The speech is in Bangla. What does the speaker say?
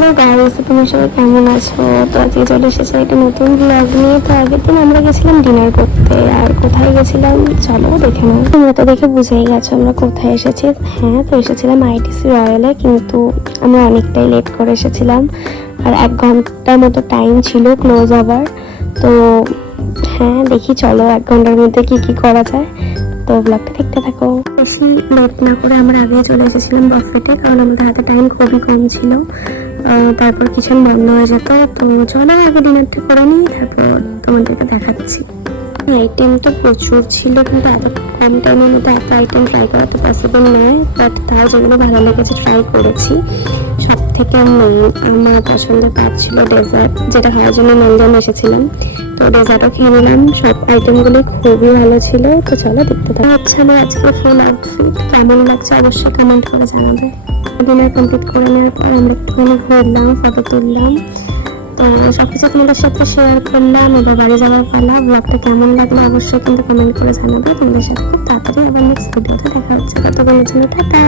হ্যালো গাইস, তোমরা সবাই কেমন আছো? তো আজকে চলে এসেছে একটা নতুন ব্লগ নিয়ে। তো আগের দিন আমরা গেছিলাম ডিনার করতে, আর কোথায় গেছিলাম চলো দেখে নাও। তোমরা তো দেখে বুঝেই গেছো আমরা কোথায় এসেছি। হ্যাঁ, তো এসেছিলাম আইটিসি রয়্যালে, কিন্তু আমরা অনেকটাই লেট করে এসেছিলাম, আর 1 ঘন্টার মতো টাইম ছিল ক্লোজ আবার। তো হ্যাঁ, দেখি চলো 1 ঘন্টার মধ্যে কি কি করা যায়। তো ব্লগটা দেখতে থাকো। বেশি লেট না করে আমরা আগেই চলে এসেছিলাম বাফেটে, কারণ আমাদের হাতে টাইম খুবই কম ছিল। তারপর কিচেন বন্ধ হয়ে যেত। তো চলো আগে ডিনারটা করে নিই, তারপর তোমাদেরকে দেখাচ্ছি। আইটেম তো প্রচুর ছিল, কিন্তু এত কম টাইমের মধ্যে এত আইটেম ট্রাই করা তো পসিবল নয়, বাট তাও যেগুলো ভালো লেগেছে ট্রাই করেছি। সব থেকে আমার পছন্দের পার্ট ছিল ডেজার্ট, যেটা খাওয়ার জন্য লন্ডন এসেছিলাম। তো ডেজার্টও খেয়ে নিলাম, সব আইটেমগুলি খুবই ভালো ছিল। তো চলো দেখতে থাকো। হচ্ছে আমার আজকে ফুল আউটফিট, কেমন লাগছে অবশ্যই কমেন্ট করে জানাবে। ডিনার কমপ্লিট করে নেওয়ার পর আমরা একটুখানি ঘুরলাম, ফটো তুললাম। তো সবকিছু তোমাদের সাথে শেয়ার করলাম। এবার বাড়ি যাওয়ার পালা। ব্লগটা কেমন লাগলো অবশ্যই কিন্তু কমেন্ট করে জানাবে। তোমাদের সাথে খুব তাড়াতাড়ি আবার নেক্সট ভিডিওতে দেখা হচ্ছে। ততক্ষণের জন্য টাটা।